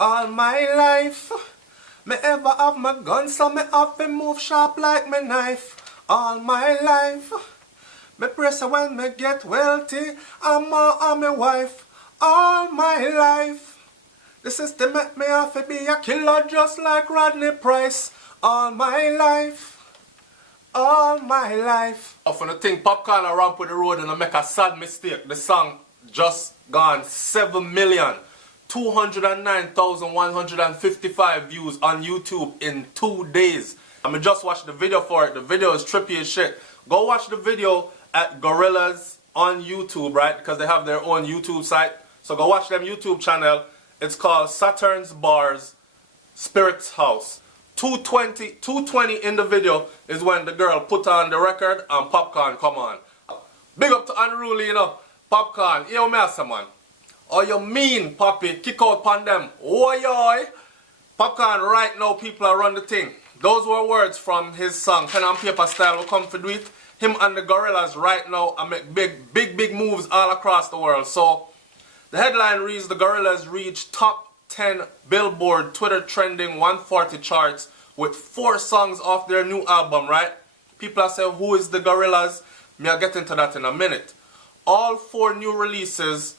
All my life, me ever have my gun, so me have to move sharp like me knife. All my life, me press when me get wealthy, I'm my wife. All my life, the system make me have to be a killer just like Rodney Price. All my life. All my life. Often I think Popcaan a ramp with the road and I make a sad mistake. The song just gone 7,209,155 views on YouTube in 2 days. I mean, just watch the video for it. The video is trippy as shit. Go watch the video at Gorillaz on YouTube, right? Because they have their own YouTube site. So go watch them YouTube channel. It's called Saturnz Barz Spirit's House. 220 in the video is when the girl put on the record and Popcaan come on. Big up to Unruly, you know. Popcaan, yo me asa man. Oh you mean, Poppy, kick out pan them. Oi oi. Popcaan right now people are run the thing. Those were words from his song Pen and Paper Style will come for do it. Him and the Gorillaz right now are make big moves all across the world. So the headline reads the Gorillaz reach top 10 Billboard Twitter trending 140 charts with 4 songs off their new album, right? People are saying, who is the Gorillaz? Me I'll get into that in a minute. All 4 new releases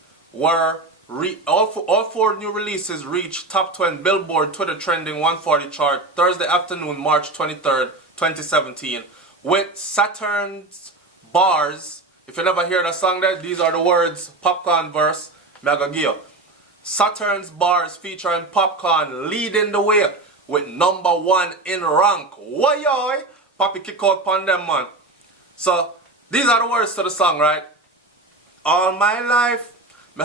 reached top 10 Billboard Twitter trending 140 chart Thursday afternoon, March 23rd, 2017, with Saturnz Barz. If you never hear that song there, these are the words, Popcaan verse. Me I go give you. Saturnz Barz featuring Popcaan leading the way with #1 in rank. Why yoy? Poppy kick out pon them man. So these are the words to the song, right? All my life, me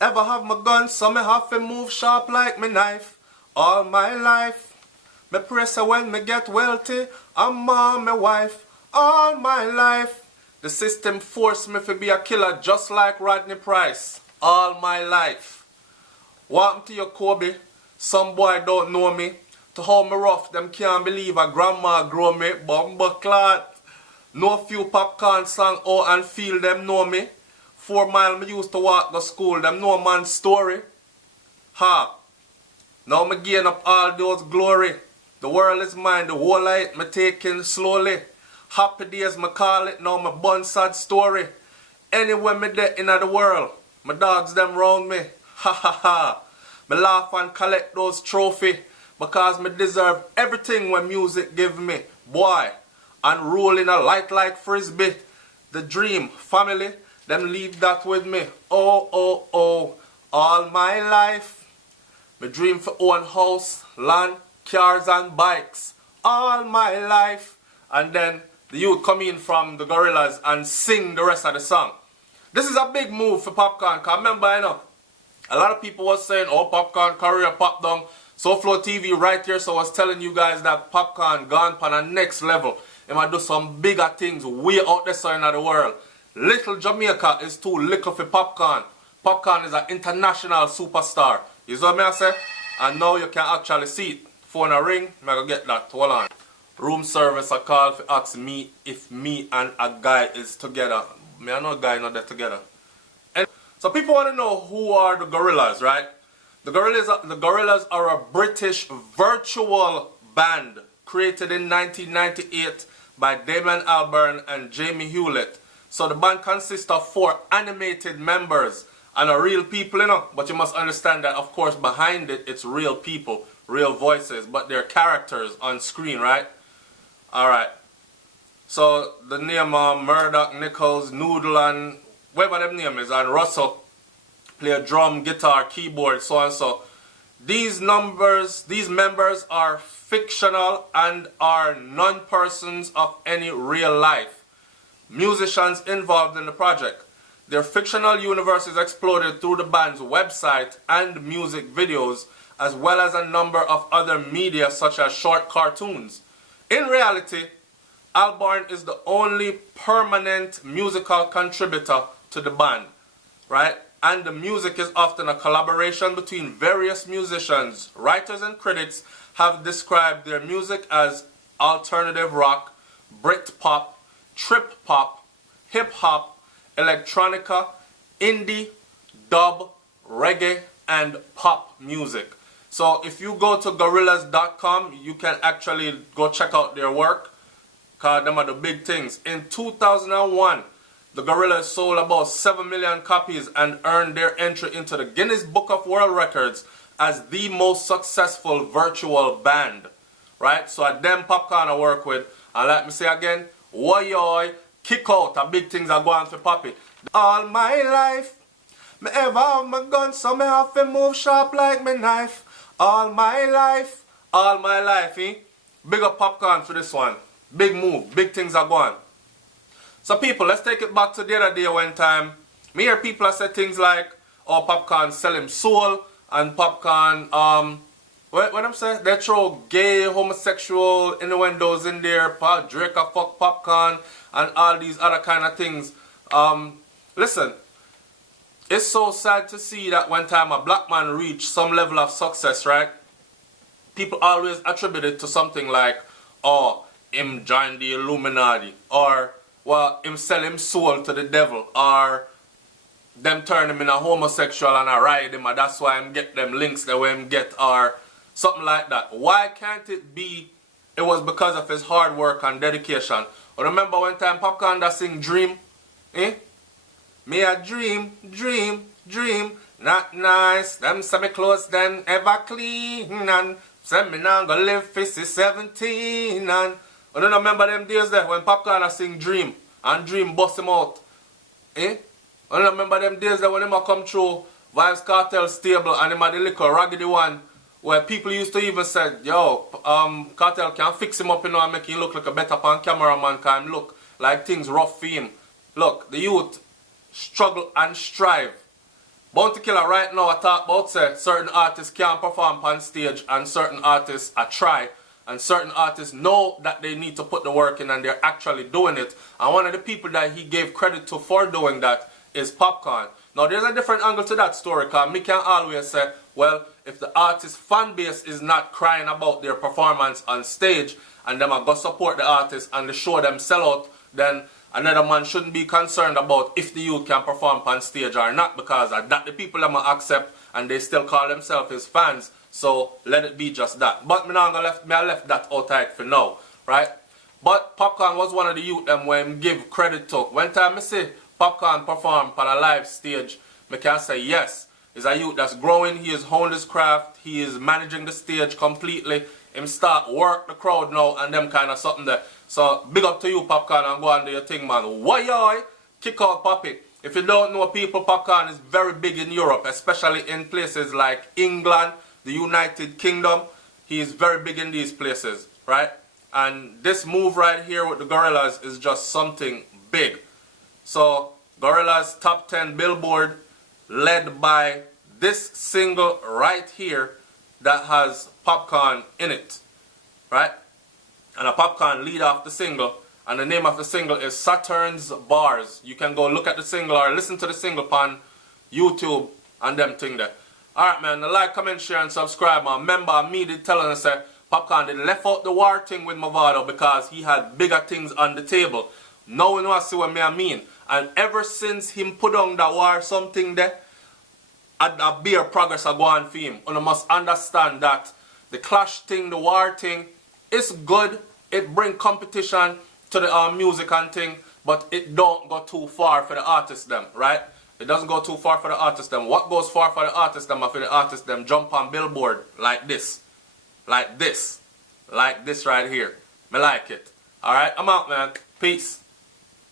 ever have my gun, so me have to move sharp like me knife. All my life, me press when me get wealthy, I'm my wife. All my life, the system forced me to be a killer just like Rodney Price. All my life. What happened to your Kobe? Some boy don't know me. To how me rough, them can't believe a grandma grow me. Bumbleclot. No few Popcaan song out and feel them know me. 4 mile me used to walk to school, them know man's story. Ha. Now me gain up all those glory. The world is mine, the whole light me taking slowly. Happy days me call it, now me bun sad story. Anywhere me there in the world, my dogs them round me. Ha ha ha. Me laugh and collect those trophy because me deserve everything when music give me. Boy, and rolling a light like frisbee. The dream, family, them leave that with me. Oh, oh, oh, all my life. Me dream for own house, land, cars and bikes. All my life. And then the youth come in from the Gorillaz and sing the rest of the song. This is a big move for Popcaan, because remember, you know, a lot of people was saying, oh, Popcaan career pop down. SouFLoTV right here, so I was telling you guys that Popcaan gone on the next level. He might do some bigger things way out there so in the world. Little Jamaica is too little for Popcaan. Popcaan is an international superstar. You see what I say? And now you can actually see it. Phone a ring, I'm going to get that. Hold on. Room service a call to ask me if me and a guy is together. Me and no guy not there together. And so people want to know who are the Gorillaz, right? The Gorillaz are a British virtual band created in 1998 by Damon Albarn and Jamie Hewlett. So the band consists of 4 animated members and are real people, you know. But you must understand that, of course, behind it, it's real people, real voices, but they're characters on screen, right? Alright. So the name Murdoch, Nichols, Noodle, and whatever them name is, and Russell play a drum, guitar, keyboard, so and so. These members are fictional and are non-persons of any real life. Musicians involved in the project. Their fictional universe is exploded through the band's website and music videos, as well as a number of other media such as short cartoons. In reality, Albarn is the only permanent musical contributor to the band, right? And the music is often a collaboration between various musicians. Writers and critics have described their music as alternative rock, Britpop, trip pop, hip hop, electronica, indie, dub, reggae, and pop music. So if you go to Gorillaz.com, you can actually go check out their work, because them are the big things. In 2001, the Gorillaz sold about 7 million copies and earned their entry into the Guinness Book of World Records as the most successful virtual band. Right? So at them Popcaan I work with, and let me say again, woyoy, kick out, the big things are going for Poppy. All my life, me ever have my gun, so me have to move sharp like me knife. All my life, eh? Big up Popcaan for this one. Big move, big things are going. So people, let's take it back to the other day one time. Me hear people are say things like, oh, Popcaan sell him soul, and Popcaan, what I'm saying? They throw gay, homosexual innuendos in there, Drake a fuck Popcaan, and all these other kind of things. Listen, it's so sad to see that one time a black man reach some level of success, right? People always attribute it to something like, oh, him join the Illuminati, or, well, him sell him soul to the devil, or them turn him in a homosexual and I ride him, and that's why him get them links that way him get, or something like that. Why can't it be it was because of his hard work and dedication? Or remember one time Popcaan that sing Dream? Eh? Me a dream, dream, dream, not nice. Them say me clothes then ever clean, and say me now go live 50-17, and I don't remember them days there when Popcaan a sing Dream and Dream bust him out. Eh? I don't remember them days there when him a come through Vibes Cartel stable and him a the little raggedy one where people used to even say, yo, Cartel can fix him up, you know, and make him look like a better pan cameraman, can him look like things rough for him. Look, the youth struggle and strive. Bounty Killer right now I talk about say certain artists can't perform on stage and certain artists are try and certain artists know that they need to put the work in and they're actually doing it. And one of the people that he gave credit to for doing that is Popcaan. Now there's a different angle to that story, because me can always say, well, if the artist fan base is not crying about their performance on stage and them are going to support the artist and the show them sell out, then another man shouldn't be concerned about if the youth can perform on stage or not, because that the people them accept and they still call themselves his fans. So let it be just that. But I left that outside for now, right? But Popcaan was one of the youth them when give credit to. When time I see Popcaan perform on a live stage, I can say yes. He's a youth that's growing, he has honed his craft, he is managing the stage completely. Him start work the crowd now and them kind of something there. So big up to you Popcaan and go and do your thing, man. Woyoy, kick out Poppy. If you don't know people, Popcaan is very big in Europe, especially in places like England, the United Kingdom. He is very big in these places, right? And this move right here with the Gorillaz is just something big. So Gorillaz top 10 Billboard, led by this single right here that has Popcaan in it, right? And a Popcaan lead off the single, and the name of the single is Saturnz Barz. You can go look at the single or listen to the single on YouTube and them thing there. Alright man, like, comment, share and subscribe, man. Remember me did telling us that Popcaan did left out the war thing with Movado because he had bigger things on the table. Now we know I see what I mean. And ever since him put on the war something there, a bigger progress are going for him. And you must understand that the clash thing, the war thing, is good. It bring competition to the music and thing, but it don't go too far for the artists them, right? It doesn't go too far for the artists them. What goes far for the artists them are for the artists them jump on Billboard like this. Like this. Like this right here. Me like it. Alright, I'm out man. Peace.